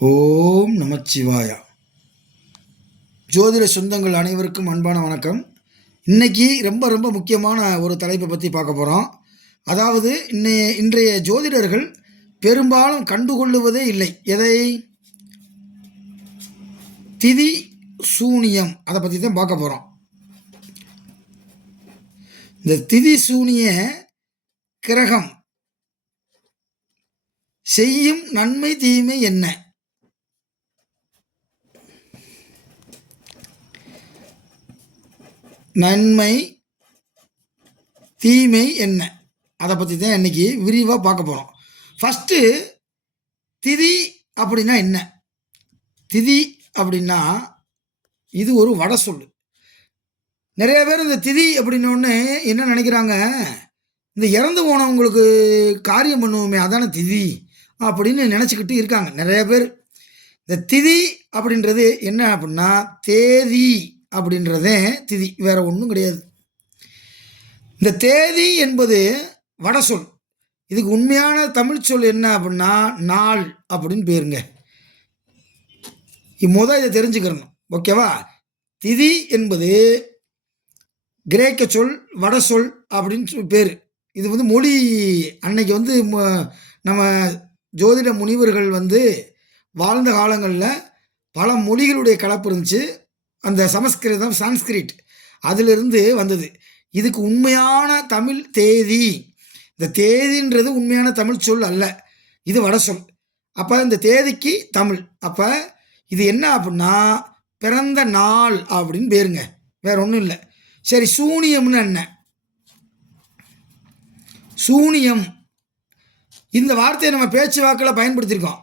ஓம் நமச்சிவாயா. ஜோதிட சொந்தங்கள் அனைவருக்கும் அன்பான வணக்கம். இன்றைக்கி ரொம்ப ரொம்ப முக்கியமான ஒரு தலைப்பை பற்றி பார்க்க போகிறோம் அதாவது இன்னைய இன்றைய ஜோதிடர்கள் பெரும்பாலும் கண்டுகொள்ளுவதே இல்லை. எதை? திதி சூனியம். அதை பற்றி தான் பார்க்க போகிறோம் இந்த திதி சூனிய கிரகம் செய்யும் நன்மை தீமை என்ன? நன்மை தீமை என்ன? அதை பற்றி தான் இன்னைக்கு விரிவாக பார்க்க போகிறோம் ஃபஸ்ட்டு திதி அப்படின்னா என்ன? திதி அப்படின்னா இது ஒரு வட சொல்லு நிறைய பேர் இந்த திதி அப்படின்னு என்ன நினைக்கிறாங்க? இந்த இறந்து போனவங்களுக்கு காரியம் பண்ணுவோமே அதான திதி அப்படின்னு நினச்சிக்கிட்டு இருக்காங்க. நிறைய பேர். இந்த திதி அப்படின்றது என்ன அப்படின்னா தேதி. அப்படின்றதே திதி. வேற ஒன்றும் கிடையாது. இந்த தேதி என்பது வட சொல். இதுக்கு உண்மையான தமிழ் சொல் என்ன அப்படின்னா நாள் அப்படின்னு பேருங்க. முத இதை தெரிஞ்சுக்கிறணும் ஓகேவா? திதி என்பது கிரேக்க சொல் வட சொல் அப்படின்னு சொல்லி பேர். இது வந்து மொழி. அன்னைக்கு வந்து ம- நம்ம ஜோதிட முனிவர்கள் வந்து வாழ்ந்த காலங்களில் பல மொழிகளுடைய கலப்பு இருந்துச்சு. அந்த சமஸ்கிருதம் சான்ஸ்கிரிட். அதிலிருந்து வந்தது. இதுக்கு உண்மையான தமிழ் தேதி. இந்த தேதின்றது உண்மையான தமிழ் சொல் அல்ல. இது வட சொல். அப்போ இந்த தேதிக்கு தமிழ். அப்போ இது என்ன அப்படின்னா பிறந்த நாள் அப்படின்னு பேருங்க. வேற ஒன்றும் இல்லை. சரி சூனியம்னு என்ன? சூனியம். இந்த வார்த்தையை நம்ம பேச்சு வாக்கில் பயன்படுத்தியிருக்கோம்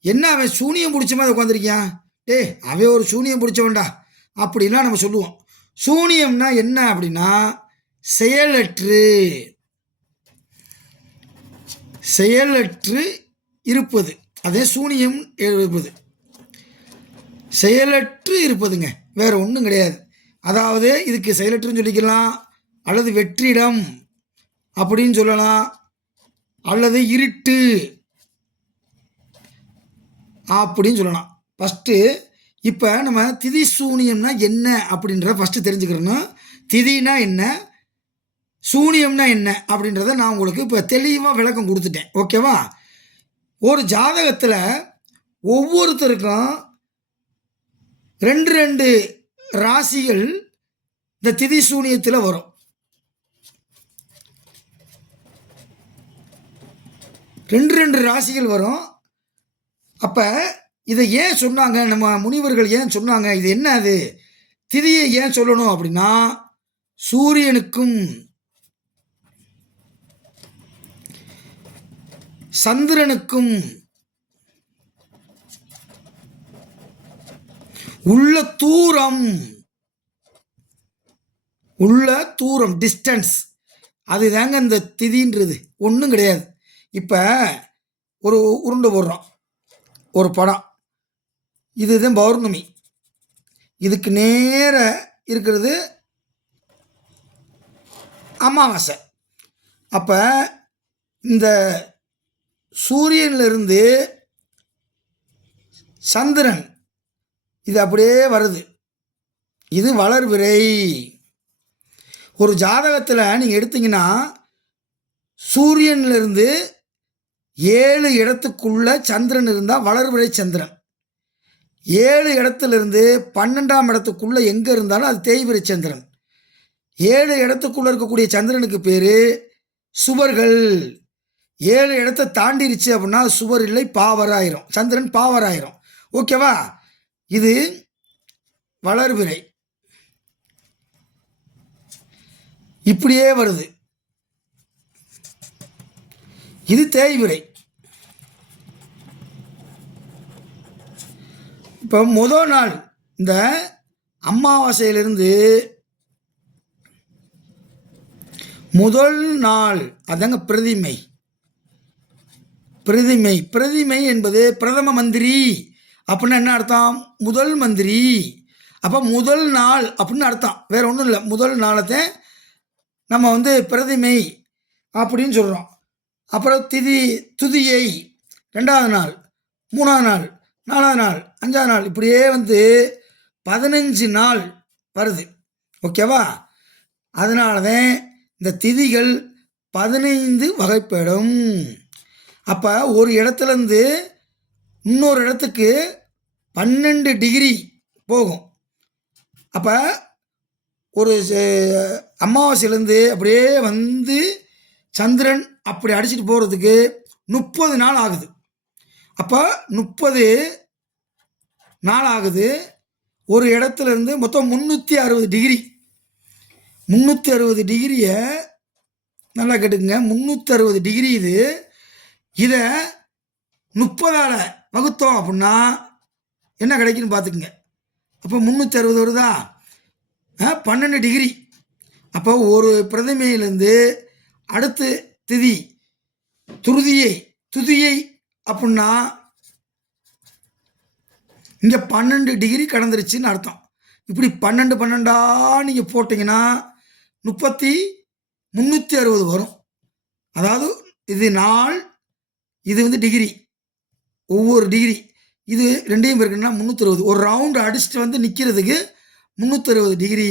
என்ன அவன் சூனியம் பிடிச்ச மாதிரி உட்காந்துருக்கியான் டேய் அவன் ஒரு சூனியம் பிடிச்சவன்டா. அப்படின்லாம் நம்ம சொல்லுவோம். சூனியம்னா என்ன அப்படின்னா செயலற்று. செயலற்று இருப்பது. அதே சூனியம் இருப்பது. செயலற்று இருப்பதுங்க. வேறு ஒன்றும் கிடையாது. அதாவது இதுக்கு செயலற்றுன்னு சொல்லிக்கலாம். அல்லது வெற்றிடம் அப்படின்னு சொல்லலாம். அல்லது இருட்டு அப்படின்னு சொல்லலாம். ஃபஸ்ட்டு இப்போ நம்ம திதி சூனியம்னா என்ன அப்படின்றத ஃபஸ்ட்டு தெரிஞ்சுக்கிறணும். திதினா என்ன? சூனியம்னா என்ன அப்படின்றத நான் உங்களுக்கு இப்போ தெளிவாக விளக்கம் கொடுத்துட்டேன். ஓகேவா ஒரு ஜாதகத்தில் ஒவ்வொருத்தருக்கும் ரெண்டு ரெண்டு ராசிகள் இந்த திதி சூனியத்தில் வரும். ரெண்டு ரெண்டு ராசிகள் வரும். அப்போ இதை ஏன் சொன்னாங்க? நம்ம முனிவர்கள் ஏன் சொன்னாங்க? இது என்ன அது? திதியை ஏன் சொல்லணும் அப்படின்னா சூரியனுக்கும் சந்திரனுக்கும் உள்ள தூரம் உள்ள தூரம் டிஸ்டன்ஸ் அதுதாங்க இந்த திதின்றது. ஒன்றும் கிடையாது. இப்போ ஒரு உருண்டை போடுறோம். ஒரு படம். இதுதான் பௌர்ணமி. இதுக்கு நேர இருக்கிறது அமாவாசை. அப்போ இந்த சூரியனிலிருந்து சந்திரன் இது அப்படியே வருது. இது வளர்விரை ஒரு ஜாதகத்தில் நீங்கள் எடுத்தீங்கன்னா சூரியன்லேருந்து ஏழு இடத்துக்குள்ள சந்திரன் இருந்தால் வளர்விரை சந்திரன். ஏழு இடத்துலேருந்து பன்னெண்டாம் இடத்துக்குள்ளே எங்கே இருந்தாலும் அது தேய்விரை சந்திரன். ஏழு இடத்துக்குள்ளே இருக்கக்கூடிய சந்திரனுக்கு பேர் சுவர்கள். ஏழு இடத்த தாண்டிருச்சு அப்படின்னா சுவர் இல்லை பாவராயிரும். சந்திரன் பாவராயிரும். ஓகேவா இது வளர்விரை இப்படியே வருது. இது தேய்விரை இப்போ முதல் நாள் இந்த அமாவாசையிலிருந்து முதல் நாள் அதாங்க பிரதிமை. பிரதிமை. பிரதிமை என்பது பிரதம மந்திரி அப்படின்னா என்ன அர்த்தம்? முதல் மந்திரி. அப்போ முதல் நாள் அப்படின்னு அர்த்தம். வேற ஒன்றும் இல்லை. முதல் நாளத்தை நம்ம வந்து பிரதிமை அப்படின்னு சொல்கிறோம் அப்புறம் திதி துதியை. ரெண்டாவது நாள். மூணாவது நாள். நாலாவது நாள் அஞ்சாவது நாள் இப்படியே வந்து பதினஞ்சு நாள் வருது. ஓகேவா? அதனால தான் இந்த திதிகள் பதினைந்து வகைப்படும். அப்போ ஒரு இடத்துலேருந்து இன்னொரு இடத்துக்கு பன்னெண்டு டிகிரி போகும். அப்போ ஒரு ச- அமாவாசையிலேருந்து அப்படியே வந்து சந்திரன் அப்படி அடிச்சிட்டு போகிறதுக்கு முப்பது நாள் ஆகுது. அப்போ முப்பது நாள் ஆகுது ஒரு இடத்துல இருந்து மொத்தம் முந்நூற்றி அறுபது டிகிரி முந்நூற்றி அறுபது டிகிரியை நல்லா கேட்டுக்குங்க. முந்நூற்றி அறுபது டிகிரி இது. இதை முப்பதால் வகுத்தோம் அப்படின்னா என்ன கிடைக்குன்னு பார்த்துக்குங்க அப்போ முந்நூற்றி அறுபது வருதா? ஆ, பன்னெண்டு டிகிரி அப்போ ஒரு பிரதமையிலேருந்து அடுத்து திதி. துருதியை துதியை அப்படின்னா இங்கே பன்னெண்டு டிகிரி கடந்துருச்சுன்னு அர்த்தம். இப்படி பன்னெண்டு பன்னெண்டா நீங்கள் போட்டிங்கன்னா முப்பத்தி முந்நூற்றி அறுபது வரும். அதாவது இது நாள் இது வந்து டிகிரி ஒவ்வொரு டிகிரி இது ரெண்டையும் இருக்குன்னா முந்நூற்றறுபது ஒரு ரவுண்டு அடிச்சுட்டு வந்து நிற்கிறதுக்கு முந்நூற்றறுபது டிகிரி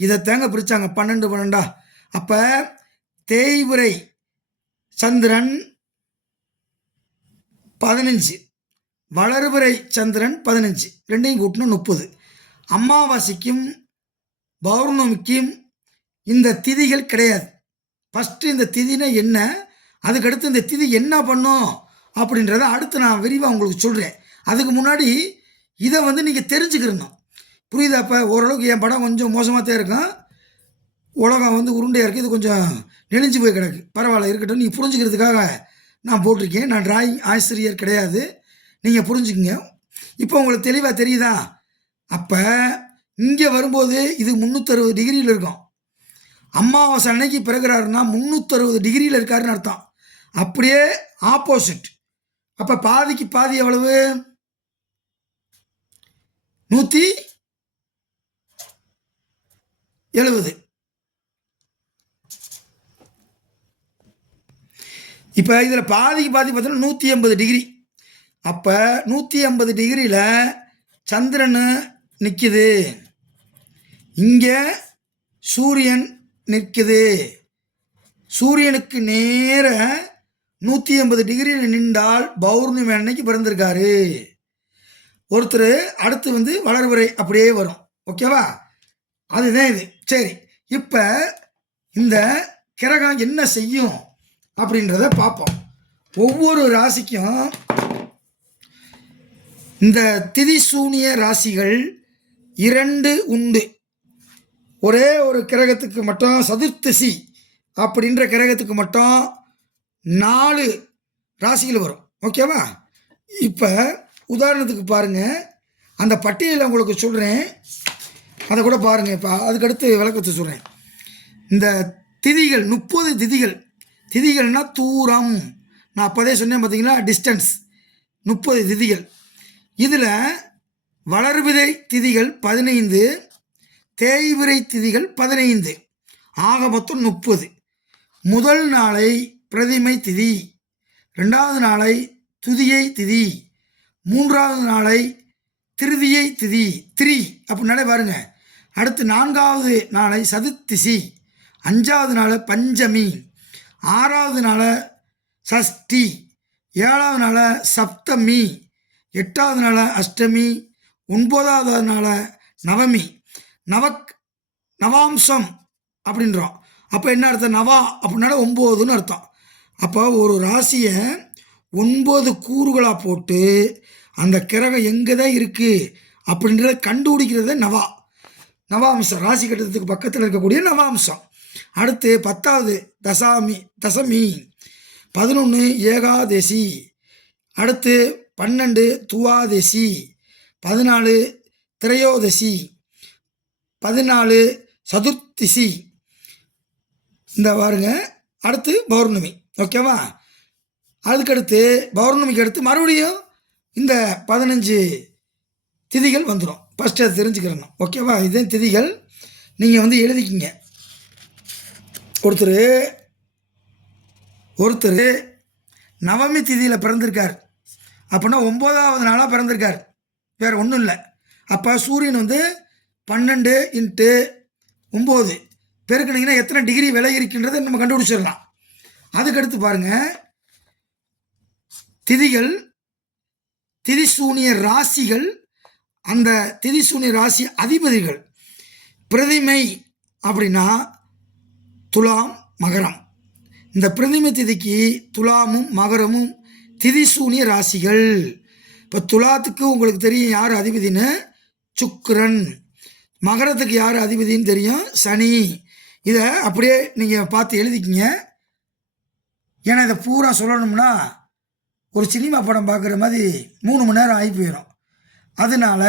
இதை தேங்க பிரித்தாங்க பன்னெண்டு பன்னெண்டா. அப்போ தேய்விரை சந்திரன் பதினஞ்சு. வளர்பிறை சந்திரன் பதினஞ்சு. ரெண்டையும் கூட்டணும் முப்பது. அமாவாசைக்கும் பௌர்ணமிக்கும் இந்த திதிகள் கிடையாது. ஃபஸ்ட்டு இந்த திதினா என்ன? அதுக்கடுத்து இந்த திதி என்ன பண்ணும்? அப்படின்றத அடுத்து நான் விரிவாக உங்களுக்கு சொல்கிறேன் அதுக்கு முன்னாடி இதை வந்து நீங்கள் தெரிஞ்சுக்கிறணும் புரியுதா அப்போ ஓரளவுக்கு என் படம் கொஞ்சம் மோசமாக தான் இருக்கும். உலகம் வந்து உருண்டையாக இருக்குது இது கொஞ்சம் நெளிஞ்சு போய் கிடக்கு. பரவாயில்ல இருக்கட்டும். நீங்கள் புரிஞ்சுக்கிறதுக்காக நான் போட்டிருக்கேன். நான் டிராயிங் ஆசிரியர் கிடையாது. நீங்கள் புரிஞ்சுக்குங்க. இப்போ உங்களுக்கு தெளிவாக தெரியுதா? அப்போ இங்கே வரும்போது இது முந்நூற்றறுபது டிகிரியில் இருக்கும். அமாவாசை அன்னைக்கு பிறகுறாருன்னா முந்நூற்றறுபது டிகிரியில் இருக்காருன்னு அர்த்தம். அப்படியே ஆப்போசிட் அப்போ பாதிக்கு பாதி எவ்வளவு? நூற்றி எழுபது. இப்போ இதில் பாதிக்கு பாதி பார்த்தோன்னா நூற்றி எண்பது டிகிரி அப்போ நூற்றி ஐம்பது டிகிரியில் சந்திரன் நிற்கிது இங்கே சூரியன் நிற்குது சூரியனுக்கு நேர நூற்றி ஐம்பது டிகிரியில் நின்றால் பௌர்ணமி அன்னைக்கு பிறந்திருக்காரு. ஒருத்தர் அடுத்து வந்து வளர்வரை அப்படியே வரும். ஓகேவா அதுதான் இது. சரி. இப்போ இந்த கிரகம் என்ன செய்யும்? அப்படின்றத பார்ப்போம். ஒவ்வொரு ராசிக்கும் இந்த திதிசூனிய ராசிகள் இரண்டு உண்டு. ஒரே ஒரு கிரகத்துக்கு மட்டும் சதுர்த்தசி அப்படின்ற கிரகத்துக்கு மட்டும் நாலு ராசிகள் வரும். ஓகேவா இப்போ உதாரணத்துக்கு பாருங்கள் அந்த பட்டியலை உங்களுக்கு சொல்கிறேன் அதை கூட பாருங்கள் இப்போ அதுக்கடுத்து விளக்கத்தை சொல்கிறேன் இந்த திதிகள் முப்பது திதிகள் திதிகள்னா தூரம். நான் அப்போதே சொன்னேன் பார்த்தீங்களா டிஸ்டன்ஸ் முப்பது திதிகள். இதில் வளர்விதை திதிகள் பதினைந்து தேய்விரை திதிகள் பதினைந்து ஆக மொத்தம் முப்பது. முதல் நாளை பிரதிமை திதி ரெண்டாவது நாளை துதியை திதி மூன்றாவது நாளை திருதியை திதி திரி அப்படின்னாலே பாருங்க. அடுத்து நான்காவது நாளை சதுர்த்திசி அஞ்சாவது நாள் பஞ்சமி. ஆறாவது நாள் சஷ்டி ஏழாவது நாள் சப்தமி எட்டாவது நாள் அஷ்டமி ஒன்பதாவது நாள் நவமி. நவக் நவாம்சம் அப்படின்றோம். அப்போ என்ன அர்த்தம்? நவா அப்படின்னால ஒம்போதுன்னு அர்த்தம். அப்போ ஒரு ராசியை ஒன்பது கூறுகளாக போட்டு அந்த கிரகம் எங்கே தான் இருக்குது அப்படின்றத கண்டுபிடிக்கிறது நவா. நவாம்சம். ராசி கட்டத்துக்கு பக்கத்தில் இருக்கக்கூடிய நவாம்சம். அடுத்து பத்தாவது தசாமி தசமி. பதினொன்று ஏகாதசி. அடுத்து பன்னெண்டு துவாதசி. பதினாலு திரையோதசி. பதினாலு சதுர்த்திசி. இந்த பாருங்க. அடுத்து பௌர்ணமி. ஓகேவா? அதுக்கடுத்து பௌர்ணமிக்கு அடுத்து மறுபடியும் இந்த பதினஞ்சு திதிகள் வந்துடும் ஃபஸ்ட்டு அதை தெரிஞ்சுக்கிறணும். ஓகேவா? இதே திதிகள். நீங்கள் வந்து எழுதிக்கிங்க. ஒருத்தர் ஒருத்தர் நவமி திதியில் பிறந்திருக்கார். அப்படின்னா ஒம்போதாவது நாளாக பிறந்திருக்கார். வேறு ஒன்றும் இல்லை. அப்போ சூரியன் வந்து பன்னெண்டு இன்ட்டு ஒம்பது. பெருக்கினீங்கன்னா எத்தனை டிகிரி விலை இருக்கின்றதை நம்ம கண்டுபிடிச்சிடலாம். அதுக்கடுத்து பாருங்கள் திதிகள் திதிசூனிய ராசிகள் அந்த திதிசூனிய ராசி அதிபதிகள். பிரதிமை அப்படின்னா துலாம் மகரம். இந்த பிரதிமை திதிக்கு துலாமும் மகரமும் திதிசூனிய ராசிகள். இப்போ துலாத்துக்கு உங்களுக்கு தெரியும் யார் அதிபதின்னு? சுக்கரன். மகரத்துக்கு யார் அதிபதின்னு தெரியும்? சனி. இதை அப்படியே நீங்கள் பார்த்து எழுதிக்கிங்க. ஏன்னா இதை பூரா சொல்லணும்னா ஒரு சினிமா படம் பார்க்குற மாதிரி மூணு மணி நேரம் ஆகி போயிடும் அதனால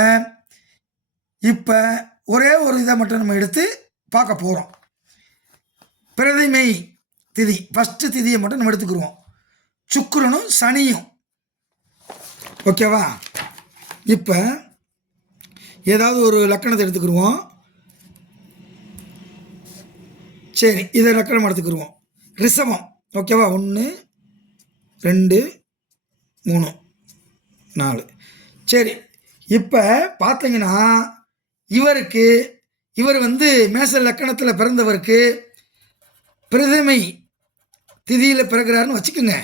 இப்போ ஒரே ஒரு இதை மட்டும் நம்ம எடுத்து பார்க்க போகிறோம் பிரதிமை திதி ஃபஸ்ட்டு திதியை மட்டும் நம்ம எடுத்துக்கிருவோம். சுக்கரனும் சனியும். ஓகேவா? இப்போ ஏதாவது ஒரு லக்கணத்தை எடுத்துக்கிருவோம். சரி இதை லக்கணம் எடுத்துக்கிருவோம். ரிசவம் ஓகேவா? ஒன்று ரெண்டு மூணு நாலு. சரி இப்போ பார்த்தீங்கன்னா இவருக்கு இவர் வந்து மேச லக்கணத்தில் பிறந்தவருக்கு பிரதமை திதியில் பிறகுறாருன்னு வச்சுக்கோங்க.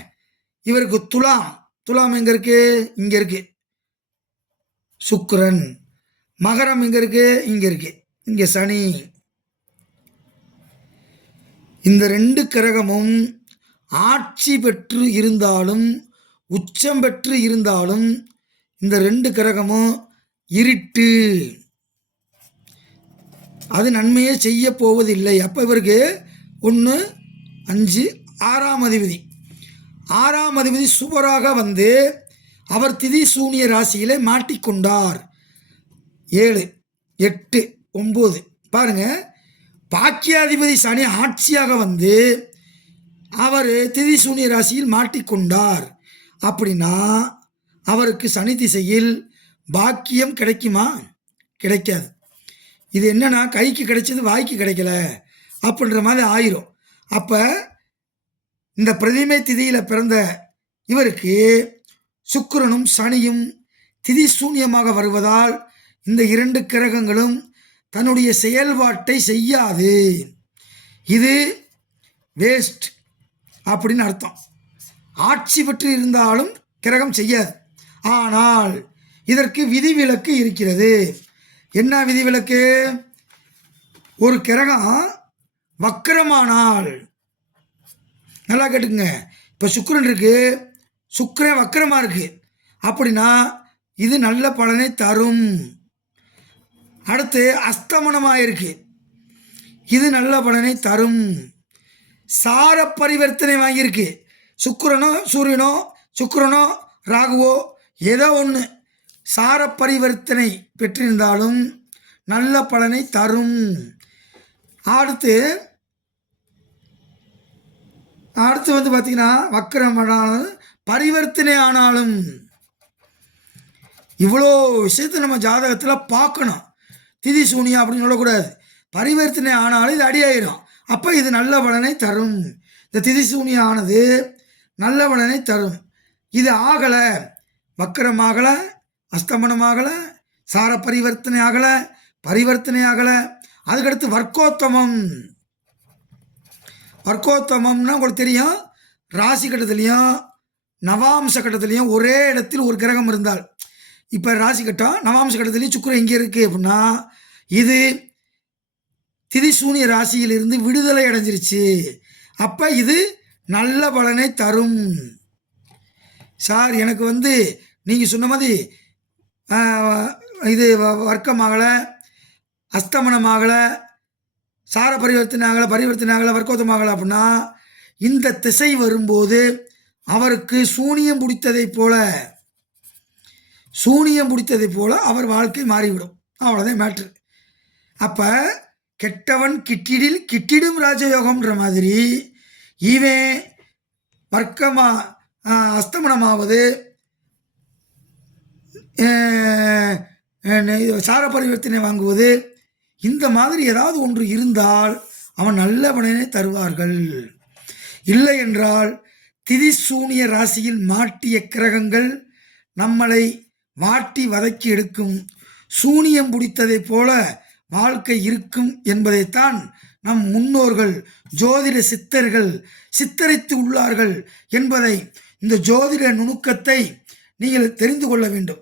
இவருக்கு துலாம். துலாம் எங்கே இருக்கு? இங்கே இருக்கு. சுக்கரன். மகரம் எங்கே இருக்கு? இங்கே இருக்கு. இங்கே சனி. இந்த ரெண்டு கிரகமும் ஆட்சி பெற்று இருந்தாலும் உச்சம் பெற்று இருந்தாலும் இந்த ரெண்டு கிரகமும் இருட்டு. அது நன்மையே செய்ய போவதில்லை. அப்போ இவருக்கு ஒன்று அஞ்சு ஆறாம் அதிபதி. ஆறாம் அதிபதி சுபராக வந்து அவர் திதி சூனிய ராசியிலே மாட்டிக்கொண்டார். ஏழு எட்டு ஒம்பது பாருங்க பாக்கியாதிபதி சனி ஆட்சியாக வந்து அவர் திதி சூனிய ராசியில் மாட்டிக்கொண்டார். அப்படின்னா அவருக்கு சனி திசையில் பாக்கியம் கிடைக்குமா? கிடைக்காது. இது என்னன்னா கைக்கு கிடைச்சது வாய்க்கு கிடைக்கல. அப்படின்ற மாதிரி ஆயிரும். அப்போ இந்த பிரதிமை திதியில் பிறந்த இவருக்கு சுக்கிரனும் சனியும் திதி சூன்யமாக வருவதால் இந்த இரண்டு கிரகங்களும் தன்னுடைய செயல்பாட்டை செய்யாது. இது வேஸ்ட் அப்படின்னு அர்த்தம். ஆட்சி பெற்று இருந்தாலும் கிரகம் செய்யாது. ஆனால் இதற்கு விதிவிலக்கு இருக்கிறது. என்ன விதிவிலக்கு? ஒரு கிரகம் வக்கரமானால். நல்லா கேட்டுக்குங்க. இப்போ சுக்கரன் இருக்கு. சுக்கரன் வக்கரமாக இருக்கு. அப்படின்னா இது நல்ல பலனை தரும். அடுத்து அஸ்தமனமாக இருக்கு இது நல்ல பலனை தரும். சார பரிவர்த்தனை வாங்கியிருக்கு. சுக்கரனோ சூரியனோ சுக்கரனோ ராகுவோ ஏதோ ஒன்று சார பரிவர்த்தனை பெற்றிருந்தாலும் நல்ல பலனை தரும். அடுத்து அடுத்து வந்து பார்த்திங்கன்னா வக்கரமானாலும் பரிவர்த்தனை ஆனாலும் இவ்வளோ விஷயத்த நம்ம ஜாதகத்தில் பார்க்கணும். திதி சூனியா அப்படின்னு சொல்லக்கூடாது. பரிவர்த்தனை ஆனாலும் இது அடியாயிரும். அப்போ இது நல்ல பலனை தரும். இந்த திதி சூனியம் ஆனது நல்ல பலனை தரும். இது ஆகலை. வக்கரமாகலை ஆகலை. அஸ்தமனம் ஆகலை. சார பரிவர்த்தனை ஆகலை. பரிவர்த்தனை ஆகலை. அதுக்கடுத்து வர்க்கோத்தமம். வர்க்கோத்தமம்னா உங்களுக்கு தெரியும். ராசி கட்டத்துலேயும் நவாம்ச கட்டத்துலேயும் ஒரே இடத்தில் ஒரு கிரகம் இருந்தால். இப்போ ராசி கட்டம் நவாம்ச கட்டத்துலேயும் சுக்கரம் எங்கே இருக்குது அப்படின்னா இது திதிசூனிய ராசியிலிருந்து விடுதலை அடைஞ்சிருச்சு. அப்போ இது நல்ல பலனை தரும். சார் எனக்கு வந்து நீங்கள் சொன்ன மாதிரி இது வ- வர்க்கமாகலை அஸ்தமனமாகலை சார பரிவர்த்தனை ஆகலை பரிவர்த்தனை ஆகலை வர்க்கோத்தமாகலை அப்படின்னா இந்த திசை வரும்போது அவருக்கு சூனியம் பிடித்ததைப் போல சூனியம் பிடித்ததைப் போல அவர் வாழ்க்கை மாறிவிடும். அவ்வளோதான் மேட்ரு அப்போ கெட்டவன் கிட்டிடில் கிட்டிடும் ராஜயோகம்ன்ற மாதிரி இவன் வர்க்கமா அஸ்தமனமாவது இது சார பரிவர்த்தனை வாங்குவது இந்த மாதிரி ஏதாவது ஒன்று இருந்தால் அவன் நல்ல பலனை தருவார்கள். இல்லை என்றால் திதிசூனிய ராசியில் மாட்டிய கிரகங்கள் நம்மளை வாட்டி வதக்கி எடுக்கும். சூனியம் பிடித்ததைப் போல வாழ்க்கை இருக்கும் என்பதைத்தான் நம் முன்னோர்கள் ஜோதிட சித்தர்கள் சித்தரித்து உள்ளார்கள் என்பதை இந்த ஜோதிட நுணுக்கத்தை நீங்கள் தெரிந்து கொள்ள வேண்டும்.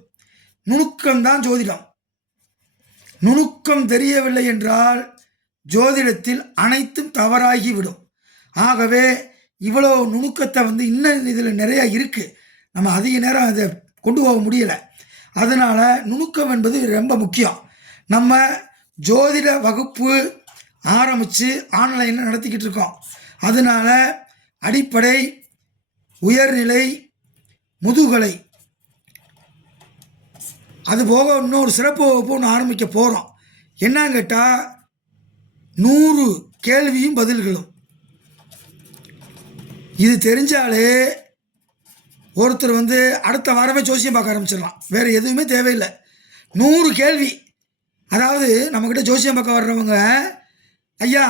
நுணுக்கம்தான் ஜோதிடம். நுணுக்கம் தெரியவில்லை என்றால் ஜோதிடத்தில் அனைத்தும் தவறாகிவிடும். ஆகவே இவ்வளோ நுணுக்கத்தை வந்து இன்னும் இதில் நிறையா இருக்குது நம்ம அதிக நேரம் அதை கொண்டு போக முடியலை. அதனால் நுணுக்கம் என்பது ரொம்ப முக்கியம். நம்ம ஜோதிட வகுப்பு ஆரம்பித்து ஆன்லைனில் நடத்திக்கிட்டு இருக்கோம். அதனால் அடிப்படை உயர்நிலை முதுகலை அது போக இன்னொரு சிறப்பு வகுப்பு ஒன்று ஆரம்பிக்க போகிறோம் என்னன்னு கேட்டால் நூறு கேள்வியும் பதில்களும். இது தெரிஞ்சாலே ஒருத்தர் வந்து அடுத்த வாரமே ஜோசியம் பார்க்க ஆரம்பிச்சிடலாம் வேறு எதுவுமே தேவையில்லை. நூறு கேள்வி. அதாவது நம்மக்கிட்ட ஜோசியம் பார்க்க வர்றவங்க ஐயா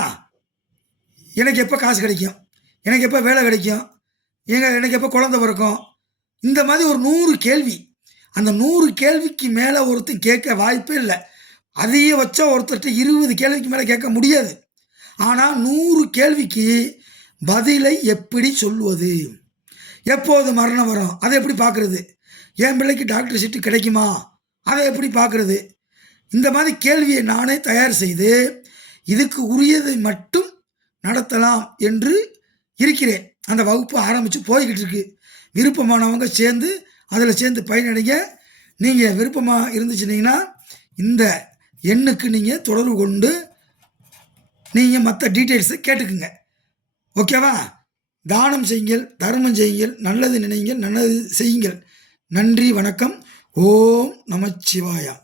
எனக்கு எப்போ காசு கிடைக்கும்? எனக்கு எப்போ வேலை கிடைக்கும்? எங்கள் எனக்கு எப்போ குழந்த பிறக்கும்? இந்த மாதிரி ஒரு நூறு கேள்வி. அந்த நூறு கேள்விக்கு மேலே ஒருத்தர் கேட்க வாய்ப்பே இல்லை. அதிகபட்சம் ஒருத்தர்கிட்ட இருபது கேள்விக்கு மேலே கேட்க முடியாது. ஆனால் நூறு கேள்விக்கு பதிலை எப்படி சொல்வது? எப்போது மரணம் வரும்? அதை எப்படி பார்க்குறது? என் பிள்ளைக்கு டாக்டர் சீட்டு கிடைக்குமா? அதை எப்படி பார்க்குறது? இந்த மாதிரி கேள்வியை நானே தயார் செய்து இதுக்கு உரியதை மட்டும் நடத்தலாம் என்று இருக்கிறேன். அந்த வகுப்பு ஆரம்பித்து போய்கிட்டு இருக்கு. விருப்பமானவங்க சேர்ந்து அதில் சேர்ந்து பயனடைங்க நீங்கள் விருப்பமாக இருந்துச்சுனீங்கன்னா இந்த எண்ணுக்கு நீங்கள் தொடர்பு கொண்டு நீங்கள் மற்ற டீட்டெயில்ஸை கேட்டுக்குங்க. ஓகேவா? தானம் செய்யுங்கள் தர்மம் செய்யுங்கள் நல்லது நினைங்கள் நல்லது செய்யுங்கள். நன்றி வணக்கம். ஓம் நமச்சிவாயா.